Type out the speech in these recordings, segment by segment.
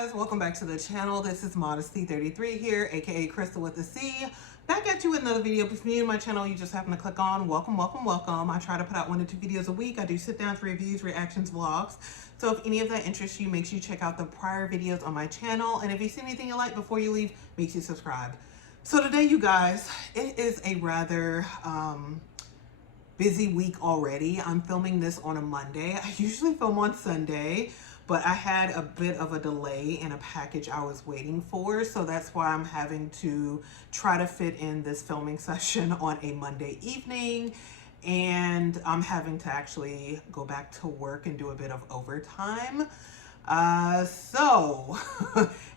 guys, welcome back to the channel. This is Modesty33 here, aka Crystal with a C. Back at you with another video. If you're new to my channel, you just happen to click on, welcome. I try to put out 1 to 2 videos a week. I do sit down reviews, reactions, vlogs. So if any of that interests you, make sure you check out the prior videos on my channel. And if you see anything you like before you leave, make sure you subscribe. So today, you guys, it is a rather busy week already. I'm filming this on a Monday. I usually film on Sunday, but I had a bit of a delay in a package I was waiting for. So that's why I'm having to try to fit in this filming session on a Monday evening. And I'm having to actually go back to work and do a bit of overtime. And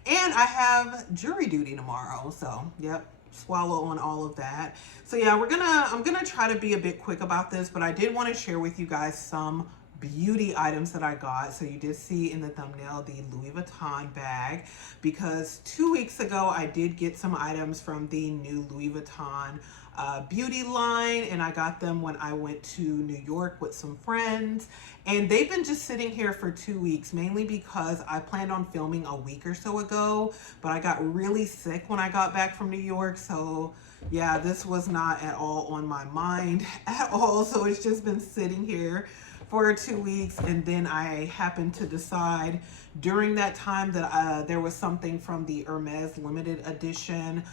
I have jury duty tomorrow. So, yep. Swallow on all of that. So yeah, I'm gonna try to be a bit quick about this, but I did want to share with you guys some beauty items that I got. So you did see in the thumbnail the Louis Vuitton bag, because 2 weeks ago I did get some items from the new Louis Vuitton beauty line, and I got them when I went to New York with some friends, and they've been just sitting here for 2 weeks, mainly because I planned on filming a week or so ago, but I got really sick when I got back from New York. So yeah, this was not at all on my mind at all. So it's just been sitting here for 2 weeks, and then I happened to decide during that time that there was something from the Hermes limited edition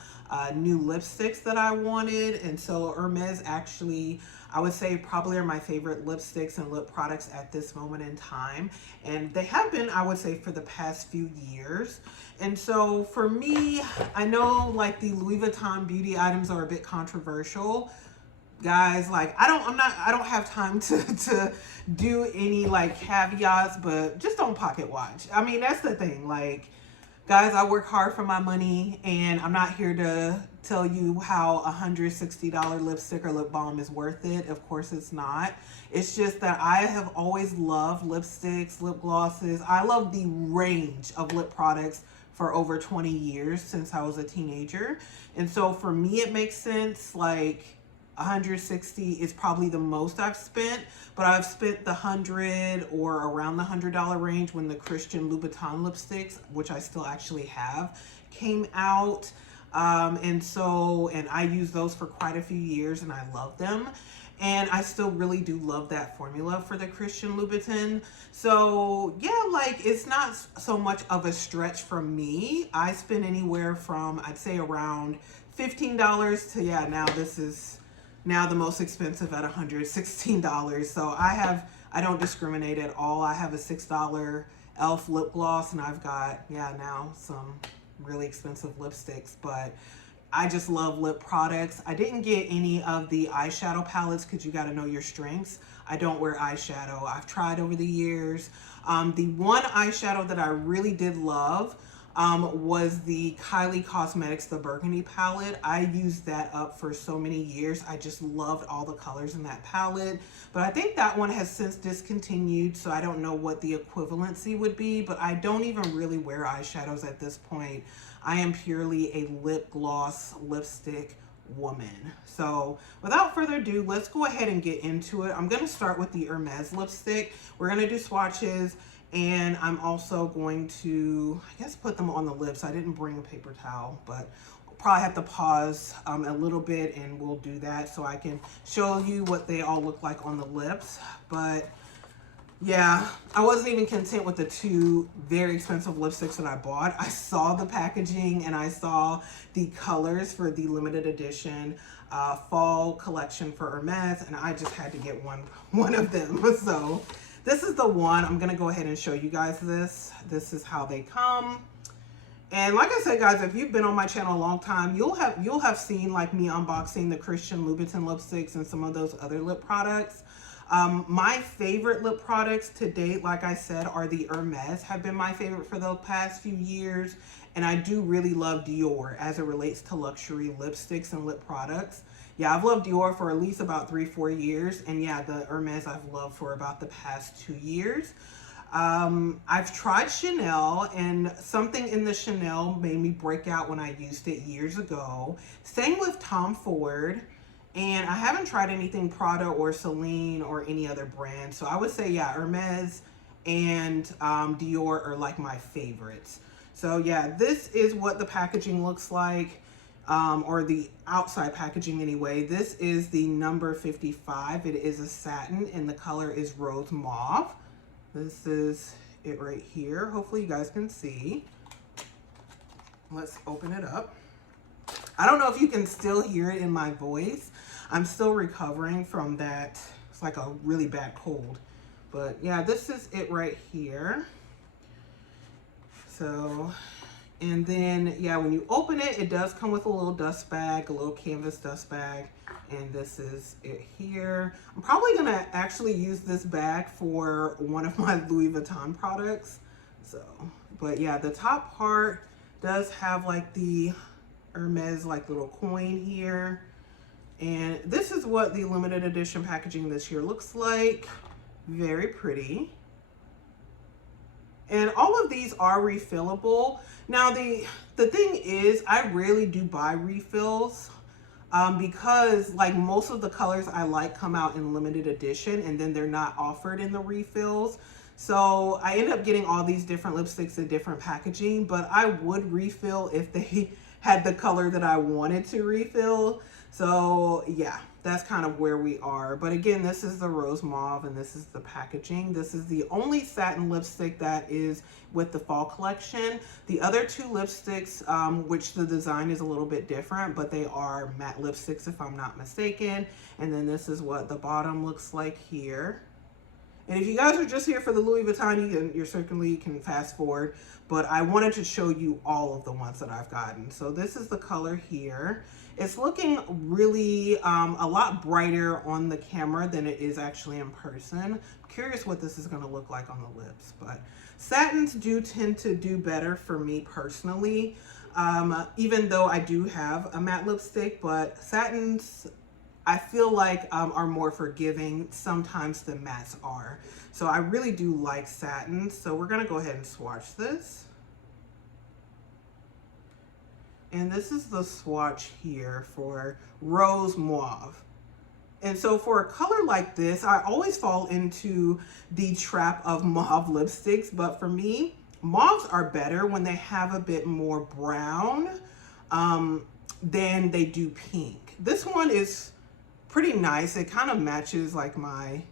new lipsticks that I wanted. And so Hermes actually, I would say, probably are my favorite lipsticks and lip products at this moment in time, and they have been, I would say, for the past few years. And so for me, I know like the Louis Vuitton beauty items are a bit controversial, guys. Like I don't have time to do any like caveats, but just don't pocket watch. I mean, that's the thing. Like, guys, I work hard for my money, and I'm not here to tell you how $160 lipstick or lip balm is worth it. Of course it's not. It's just that I have always loved lipsticks, lip glosses. I love the range of lip products for over 20 years since I was a teenager. And so for me, it makes sense. Like, 160 is probably the most I've spent, but I've spent the 100 or around the $100 range when the Christian Louboutin lipsticks, which I still actually have, came out. And I used those for quite a few years, and I love them. And I still really do love that formula for the Christian Louboutin. So yeah, like, it's not so much of a stretch from me. I spend anywhere from, I'd say, around $15 to, yeah, now this is now the most expensive at $116. So I don't discriminate at all. I have a $6 e.l.f. lip gloss, and I've got, yeah, now some really expensive lipsticks, but I just love lip products. I didn't get any of the eyeshadow palettes because you got to know your strengths. I don't wear eyeshadow. I've tried over the years. The one eyeshadow that I really did love was the Kylie Cosmetics, the Burgundy palette. I used that up for so many years. I just loved all the colors in that palette. But I think that one has since discontinued, so I don't know what the equivalency would be, but I don't even really wear eyeshadows at this point. I am purely a lip gloss, lipstick woman. So without further ado, let's go ahead and get into it. I'm going to start with the Hermes lipstick. We're going to do swatches, and I'm also going to, I guess, put them on the lips. I didn't bring a paper towel, but I'll probably have to pause a little bit, and we'll do that so I can show you what they all look like on the lips. But yeah, I wasn't even content with the 2 very expensive lipsticks that I bought. I saw the packaging, and I saw the colors for the limited edition fall collection for Hermes, and I just had to get one of them. So this is the one. I'm going to go ahead and show you guys this. This is how they come. And like I said, guys, if you've been on my channel a long time, you'll have seen like me unboxing the Christian Louboutin lipsticks and some of those other lip products. My favorite lip products to date, like I said, are the Hermes, have been my favorite for the past few years. And I do really love Dior as it relates to luxury lipsticks and lip products. Yeah, I've loved Dior for at least about 3-4 years. And yeah, the Hermes I've loved for about the past 2 years. I've tried Chanel, and something in the Chanel made me break out when I used it years ago. Same with Tom Ford. And I haven't tried anything Prada or Celine or any other brand. So I would say, yeah, Hermes and Dior are like my favorites. So yeah, this is what the packaging looks like, or the outside packaging anyway. This is the number 55. It is a satin and the color is rose mauve. This is it right here. Hopefully you guys can see. Let's open it up. I don't know if you can still hear it in my voice. I'm still recovering from that. It's like a really bad cold. But yeah, this is it right here. So, and then yeah, when you open it, it does come with a little dust bag, a little canvas dust bag. And this is it here. I'm probably gonna actually use this bag for one of my Louis Vuitton products. So, but yeah, the top part does have like the Hermes like little coin here. And this is what the limited edition packaging this year looks like. Very pretty. And all of these are refillable. Now the thing is, I rarely do buy refills because like most of the colors I like come out in limited edition and then they're not offered in the refills. So I end up getting all these different lipsticks in different packaging, but I would refill if they had the color that I wanted to refill. So yeah, that's kind of where we are. But again, this is the rose mauve and this is the packaging. This is the only satin lipstick that is with the fall collection. The other two lipsticks, which the design is a little bit different, but they are matte lipsticks if I'm not mistaken. And then this is what the bottom looks like here. And if you guys are just here for the Louis Vuitton, you certainly can fast forward, but I wanted to show you all of the ones that I've gotten. So this is the color here. It's looking really a lot brighter on the camera than it is actually in person. I'm curious what this is going to look like on the lips, but satins do tend to do better for me personally, even though I do have a matte lipstick, but satins I feel like are more forgiving sometimes than mattes are. So I really do like satins. So we're gonna go ahead and swatch this. And this is the swatch here for Rose Mauve. And so for a color like this, I always fall into the trap of mauve lipsticks, but for me, mauves are better when they have a bit more brown than they do pink. This one is pretty nice. It kind of matches like my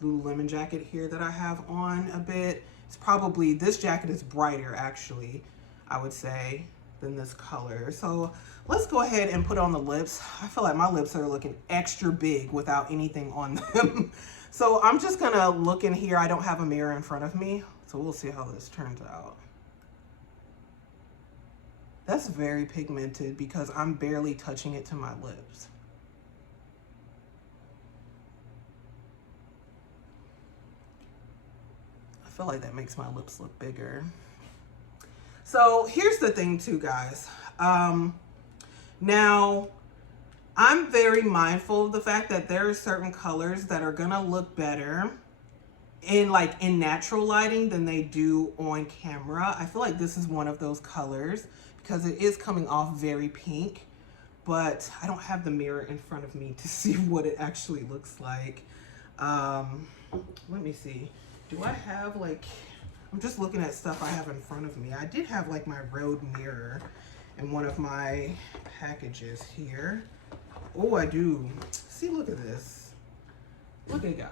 Lululemon jacket here that I have on a bit. It's probably, this jacket is brighter actually, I would say, than this color. So let's go ahead and put on the lips. I feel like my lips are looking extra big without anything on them. So I'm just gonna look in here. I don't have a mirror in front of me, so we'll see how this turns out. That's very pigmented because I'm barely touching it to my lips. I feel like that makes my lips look bigger. So here's the thing too, guys. Now, I'm very mindful of the fact that there are certain colors that are gonna look better in natural lighting than they do on camera. I feel like this is one of those colors because it is coming off very pink, but I don't have the mirror in front of me to see what it actually looks like. Let me see. Do I have I'm just looking at stuff I have in front of me. I did have my road mirror in one of my packages here. Oh, I do. See, look at this. Look at God.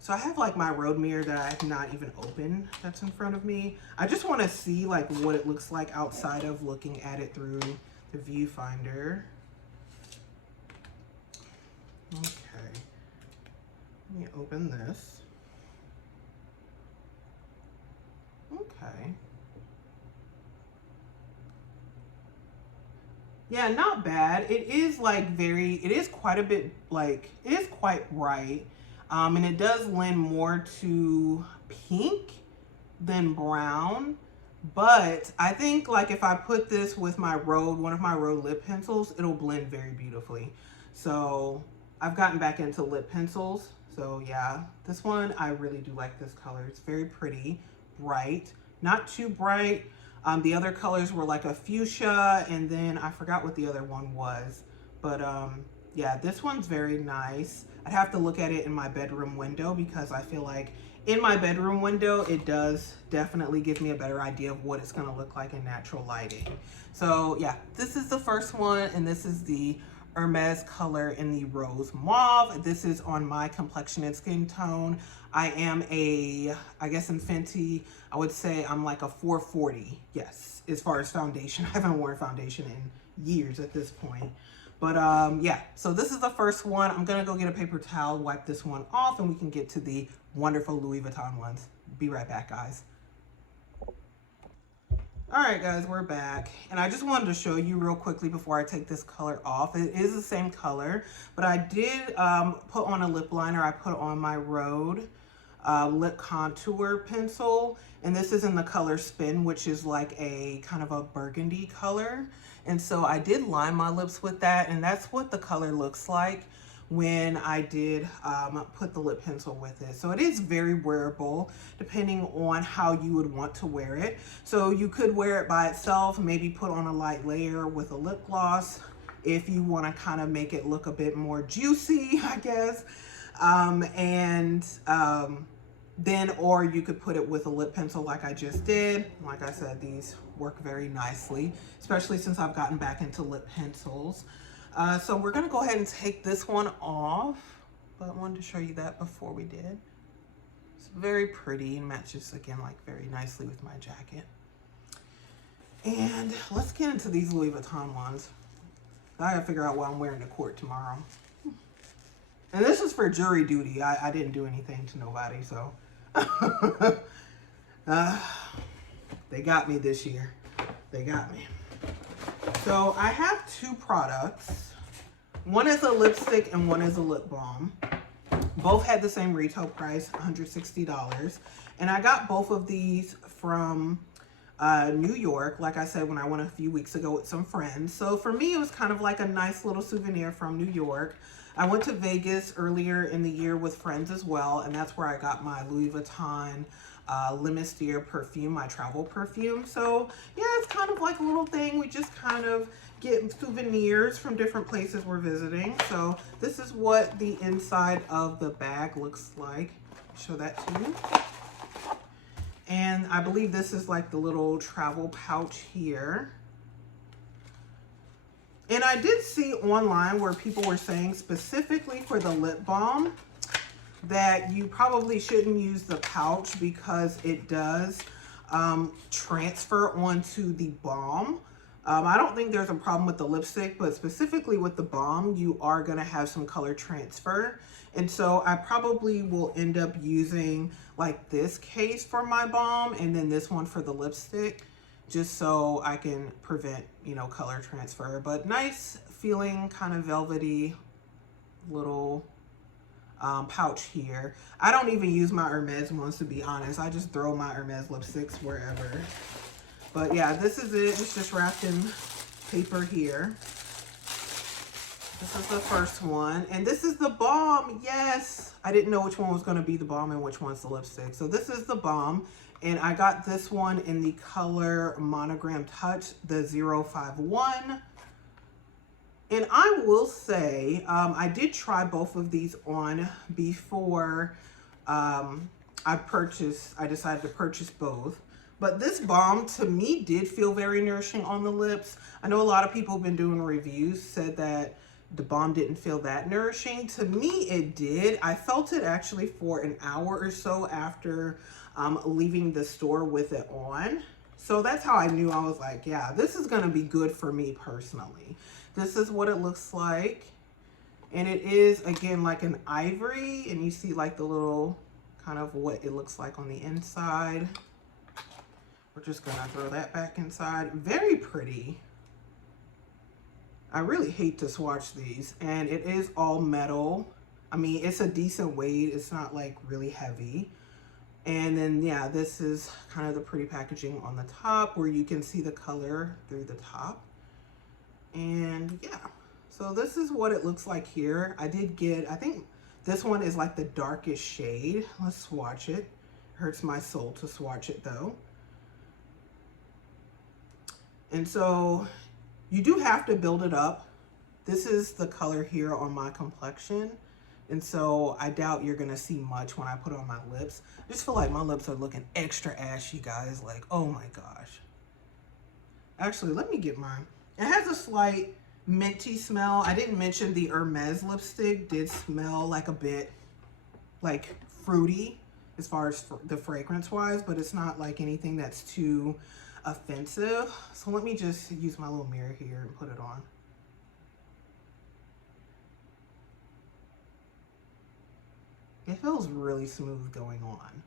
So I have my road mirror that I have not even opened that's in front of me. I just want to see what it looks like outside of looking at it through the viewfinder. Okay. Let me open this. Okay. Yeah, not bad. It is it is quite a bit it is quite bright. And it does lend more to pink than brown. But I think if I put this with one of my Rode lip pencils, it'll blend very beautifully. So I've gotten back into lip pencils. So yeah, this one, I really do like this color. It's very pretty. Bright, not too bright. The other colors were a fuchsia, and then I forgot what the other one was, but yeah, this one's very nice. I'd have to look at it in my bedroom window because I feel like in my bedroom window, it does definitely give me a better idea of what it's going to look like in natural lighting. So yeah, this is the first one, and this is the Hermes color in the rose mauve. This is on my complexion and skin tone. I am I guess in Fenty, I would say I'm like a 440. Yes, as far as foundation. I haven't worn foundation in years at this point. But yeah, so this is the first one. I'm gonna go get a paper towel, wipe this one off, and we can get to the wonderful Louis Vuitton ones. Be right back, guys. All right, guys, we're back. And I just wanted to show you real quickly before I take this color off. It is the same color, but I did put on a lip liner. I put on my Rode lip contour pencil, and this is in the color Spin, which is like a kind of a burgundy color. And so I did line my lips with that, and that's what the color looks like when I did put the lip pencil with it. So it is very wearable depending on how you would want to wear it. So you could wear it by itself, maybe put on a light layer with a lip gloss if you want to kind of make it look a bit more juicy, I guess. Then, or you could put it with a lip pencil like I just did. Like I said, these work very nicely, especially since I've gotten back into lip pencils. So we're gonna go ahead and take this one off, but I wanted to show you that before we did. It's very pretty and matches again like very nicely with my jacket. And let's get into these Louis Vuitton ones. I gotta figure out what I'm wearing to court tomorrow. And this is for jury duty. I didn't do anything to nobody, so. They got me this year. They got me. So I have two products. One is a lipstick and one is a lip balm. Both had the same retail price, $160. And I got both of these from New York, like I said, when I went a few weeks ago with some friends. So for me, it was kind of like a nice little souvenir from New York. I went to Vegas earlier in the year with friends as well, and that's where I got my Louis Vuitton Le Mystere perfume, my travel perfume. So yeah, it's kind of like a little thing. We just kind of get souvenirs from different places we're visiting. So this is what the inside of the bag looks like. Show that to you. And I believe this is like the little travel pouch here. And I did see online where people were saying specifically for the lip balm that you probably shouldn't use the pouch because it does transfer onto the balm. I don't think there's a problem with the lipstick, but specifically with the balm, you are gonna have some color transfer. And so I probably will end up using like this case for my balm and then this one for the lipstick, just so I can prevent, you know, color transfer. But nice feeling, kind of velvety little pouch here. I don't even use my Hermes ones, to be honest. I just throw my Hermes lipsticks wherever. But yeah, this is it. It's just wrapped in paper here. This is the first one. And this is the balm. Yes. I didn't know which one was going to be the balm and which one's the lipstick. So this is the balm. And I got this one in the color Monogram Touch, the 051. And I will say, I did try both of these on before I decided to purchase both. But this balm, to me, did feel very nourishing on the lips. I know a lot of people have been doing reviews, said that the balm didn't feel that nourishing. To me, it did. I felt it actually for an hour or so after leaving the store with it on. So that's how I knew. I was like, yeah, this is going to be good for me personally. This is what it looks like. And it is, again, like an ivory. And you see like the little kind of what it looks like on the inside. We're just going to throw that back inside. Very pretty. I really hate to swatch these. And it is all metal. I mean, it's a decent weight. It's not like really heavy. And then, yeah, this is kind of the pretty packaging on the top where you can see the color through the top. And yeah, so this is what it looks like here. I did get, I think this one is like the darkest shade. Let's swatch it. Hurts my soul to swatch it though. And so you do have to build it up. This is the color here on my complexion. And so I doubt you're gonna see much when I put it on my lips. I just feel like my lips are looking extra ashy, guys. Like, oh my gosh. Actually, let me get mine. It has a slight minty smell. I didn't mention the Hermes lipstick did smell like a bit like fruity as far as the fragrance wise, but it's not like anything that's too offensive. So let me just use my little mirror here and put it on. It feels really smooth going on.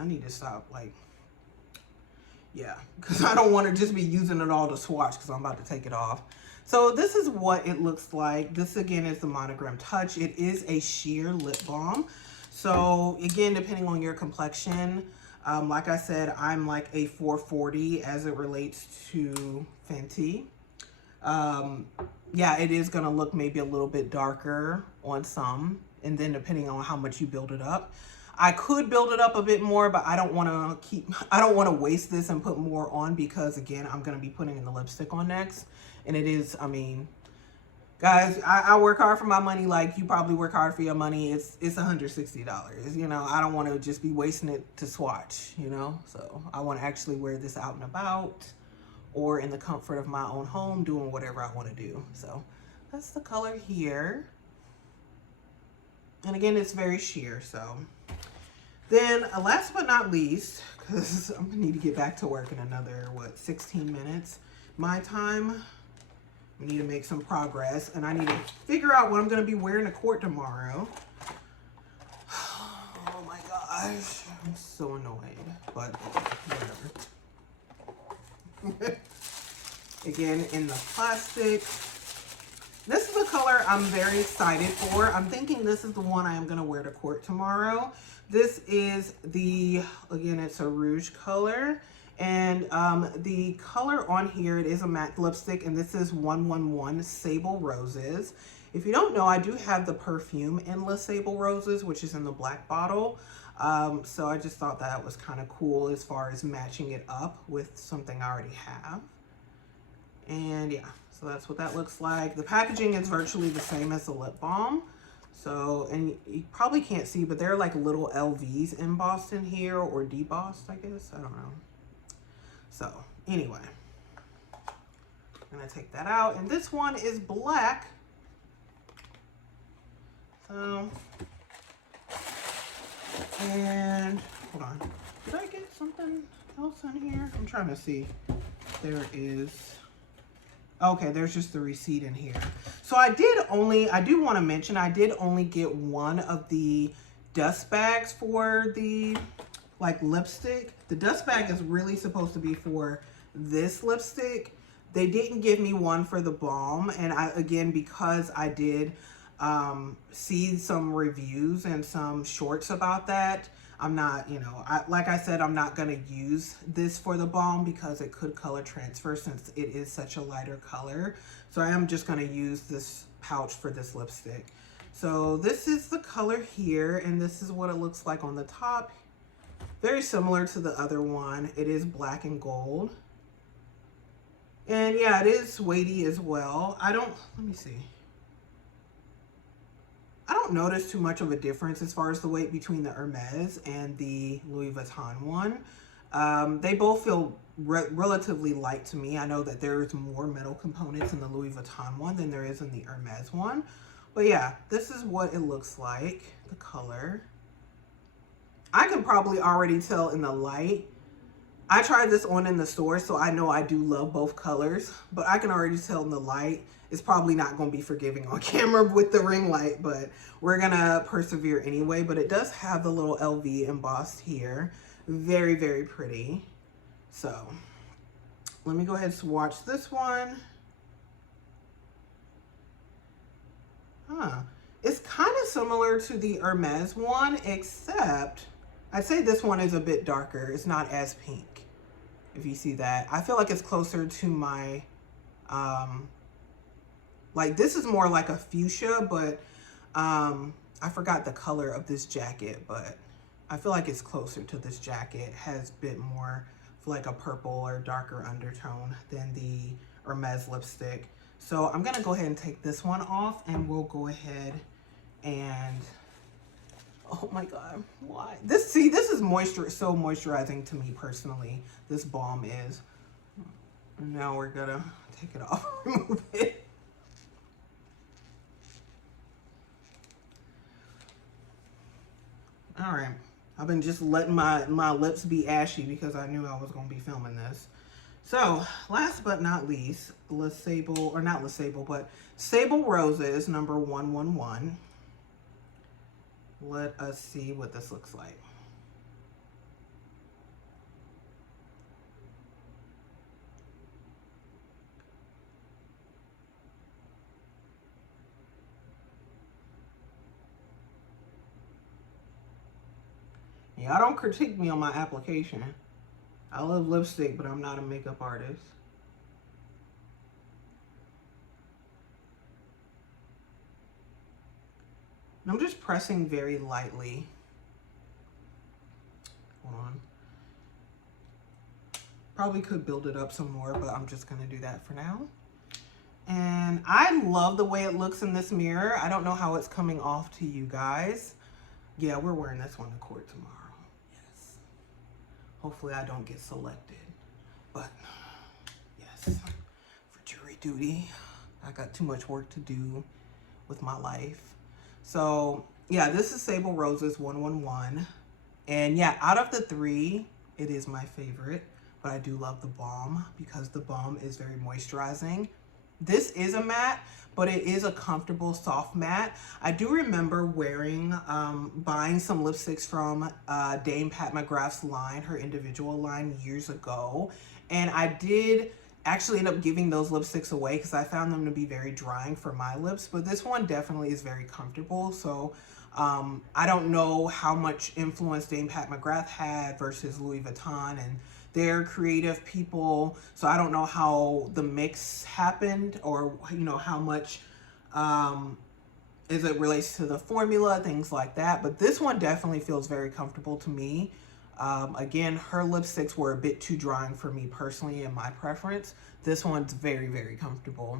I need to stop, like, yeah, because I don't want to just be using it all to swatch because I'm about to take it off. So this is what it looks like. This again is the Monogram Touch. It is a sheer lip balm. So again, depending on your complexion, like I said, I'm like a 440 as it relates to Fenty. Yeah, it is going to look maybe a little bit darker on some, and then depending on how much you build it up. I could build it up a bit more, but I don't want to waste this and put more on because again, I'm going to be putting the lipstick on next. And it is, I mean, guys, I work hard for my money like you probably work hard for your money. It's $160, you know. I don't want to just be wasting it to swatch, you know. So I want to actually wear this out and about or in the comfort of my own home doing whatever I want to do. So that's the color here. And again, it's very sheer, so. Then last but not least, because I'm gonna need to get back to work in another, what, 16 minutes, my time. We need to make some progress and I need to figure out what I'm gonna be wearing to court tomorrow. Oh my gosh, I'm so annoyed, but whatever. Again, in the plastic. This is a color I'm very excited for. I'm thinking this is the one I am gonna wear to court tomorrow. This is the, again, it's a rouge color. And the color on here, it is a matte lipstick, and this is 111 Sable Roses. If you don't know, I do have the perfume Endless Sable Roses, which is in the black bottle. So I just thought that was kind of cool as far as matching it up with something I already have. And yeah, so that's what that looks like. The packaging is virtually the same as the lip balm. So, and you probably can't see, but there are like little LVs embossed in here, or debossed, I guess. I don't know. So, anyway, I'm gonna take that out. And this one is black. So, and hold on. Did I get something else in here? I'm trying to see. There is. Okay, there's just the receipt in here. So I do want to mention, I did only get one of the dust bags for the like lipstick. The dust bag is really supposed to be for this lipstick. They didn't give me one for the balm. And again, because I did see some reviews and some shorts about that, I'm not, you know, like I said, I'm not going to use this for the balm because it could color transfer since it is such a lighter color. So I am just going to use this pouch for this lipstick. So this is the color here, and this is what it looks like on the top. Very similar to the other one. It is black and gold. And yeah, it is weighty as well. Let me see. I don't notice too much of a difference as far as the weight between the Hermes and the Louis Vuitton one. They both feel relatively light to me. I know that there's more metal components in the Louis Vuitton one than there is in the Hermes one. But yeah, this is what it looks like, the color. I can probably already tell in the light. I tried this on in the store, so I know I do love both colors, but I can already tell in the light. It's probably not going to be forgiving on camera with the ring light, but we're going to persevere anyway. But it does have the little LV embossed here. Very, very pretty. So let me go ahead and swatch this one. It's kind of similar to the Hermes one, except I'd say this one is a bit darker. It's not as pink, if you see that. I feel like it's closer to my, like this is more like a fuchsia, but I forgot the color of this jacket, but I feel like it's closer to this jacket. Has a bit more like a purple or darker undertone than the Hermes lipstick. So I'm gonna go ahead and take this one off, and we'll go ahead and, oh my God, why? This is so moisturizing to me personally. This balm is. Now we're gonna take it off, remove it. All right. I've been just letting my lips be ashy because I knew I was going to be filming this. So, last but not least, Sable Roses number 111. Let us see what this looks like. Y'all don't critique me on my application. I love lipstick, but I'm not a makeup artist. And I'm just pressing very lightly. Hold on. Probably could build it up some more, but I'm just going to do that for now. And I love the way it looks in this mirror. I don't know how it's coming off to you guys. Yeah, we're wearing this one to court tomorrow. Yes. Hopefully I don't get selected. But yes, for jury duty, I got too much work to do with my life. So yeah, this is Sable Roses 111. And yeah, out of the three, it is my favorite. But I do love the balm because the balm is very moisturizing. This is a matte, but it is a comfortable soft matte. I do remember buying some lipsticks from Dame Pat McGrath's line, her individual line, years ago. And I did actually end up giving those lipsticks away because I found them to be very drying for my lips. But this one definitely is very comfortable. So I don't know how much influence Dame Pat McGrath had versus Louis Vuitton, and they're creative people, so I don't know how the mix happened, or how much as it relates to the formula, things like that. But this one definitely feels very comfortable to me. Again, her lipsticks were a bit too drying for me personally in my preference. This one's very, very comfortable.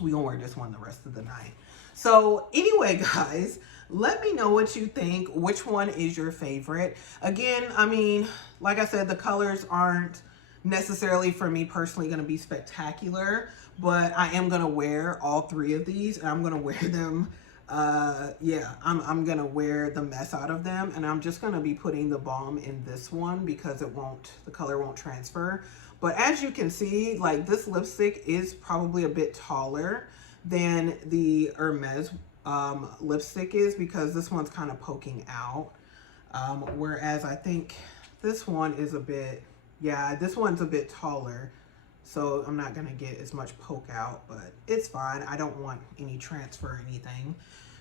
We're gonna wear this one the rest of the night. So anyway, guys, let me know what you think. Which one is your favorite? Again, I mean, like I said, the colors aren't necessarily for me personally going to be spectacular, but I am going to wear all three of these, and I'm going to wear them. Yeah, I'm going to wear the mess out of them, and I'm just going to be putting the balm in this one because the color won't transfer. But as you can see, like, this lipstick is probably a bit taller than the Hermes lipstick is, because this one's kind of poking out, whereas I think this one is this one's a bit taller, so I'm not gonna get as much poke out, but it's fine. I don't want any transfer or anything.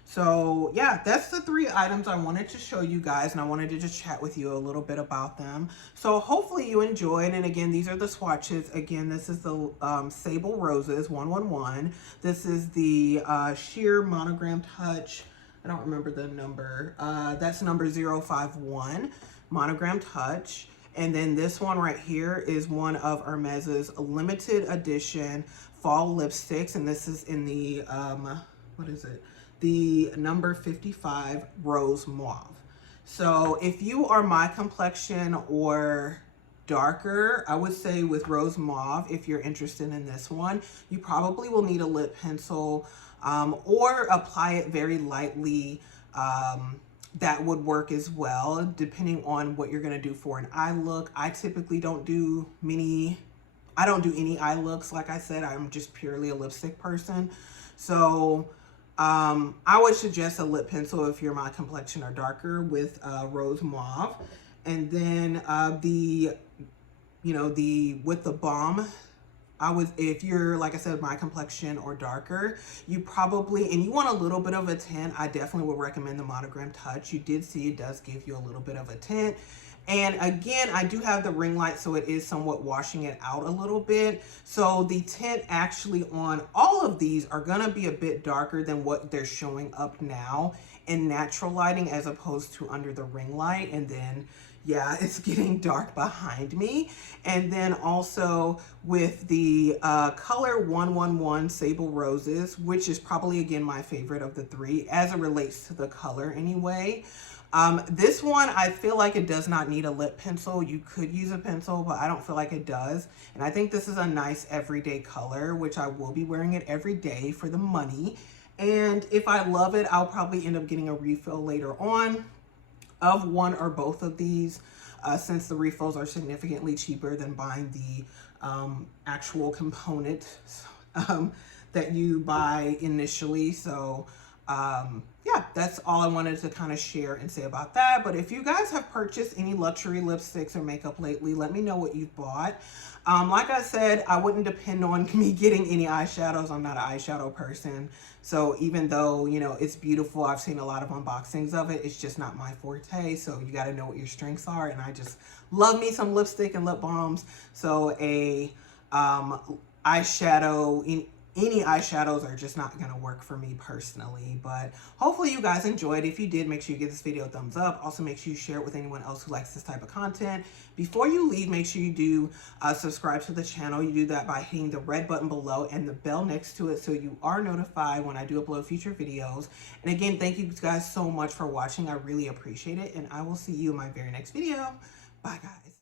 So yeah, that's the three items I wanted to show you guys, and I wanted to just chat with you a little bit about them. So hopefully you enjoyed. And again, these are the swatches. Again, this is the Sable Roses 111. This is the Sheer Monogram Touch. I don't remember the number. That's number 051, Monogram Touch. And then this one right here is one of Hermes's limited edition fall lipsticks, and this is in the what is it? The number 55 Rose Mauve. So if you are my complexion or darker, I would say with Rose Mauve, if you're interested in this one, you probably will need a lip pencil, or apply it very lightly. That would work as well, depending on what you're gonna do for an eye look. I typically don't do any eye looks. Like I said, I'm just purely a lipstick person. So I would suggest a lip pencil if you're my complexion or darker with Rose Mauve. And then with the balm, if you're, like I said, my complexion or darker, you want a little bit of a tint, I definitely would recommend the Monogram Touch. You did see it does give you a little bit of a tint. And again, I do have the ring light, so it is somewhat washing it out a little bit. So the tint actually on all of these are gonna be a bit darker than what they're showing up now in natural lighting as opposed to under the ring light. And then yeah, it's getting dark behind me. And then also with the color 111 Sable Roses, which is probably again my favorite of the three as it relates to the color anyway. This one, I feel like it does not need a lip pencil. You could use a pencil, but I don't feel like it does. And I think this is a nice everyday color, which I will be wearing it every day for the money. And if I love it, I'll probably end up getting a refill later on of one or both of these, since the refills are significantly cheaper than buying the actual component that you buy initially. So yeah, that's all I wanted to kind of share and say about that. But if you guys have purchased any luxury lipsticks or makeup lately, let me know what you've bought. Like I said, I wouldn't depend on me getting any eyeshadows. I'm not an eyeshadow person. So even though, you know, it's beautiful, I've seen a lot of unboxings of it, it's just not my forte. So you got to know what your strengths are. And I just love me some lipstick and lip balms. So a eyeshadow, any eyeshadows are just not going to work for me personally. But hopefully you guys enjoyed. If you did, make sure you give this video a thumbs up. Also, make sure you share it with anyone else who likes this type of content. Before you leave, make sure you do subscribe to the channel. You do that by hitting the red button below and the bell next to it so you are notified when I do upload future videos. And again, thank you guys so much for watching. I really appreciate it. And I will see you in my very next video. Bye, guys.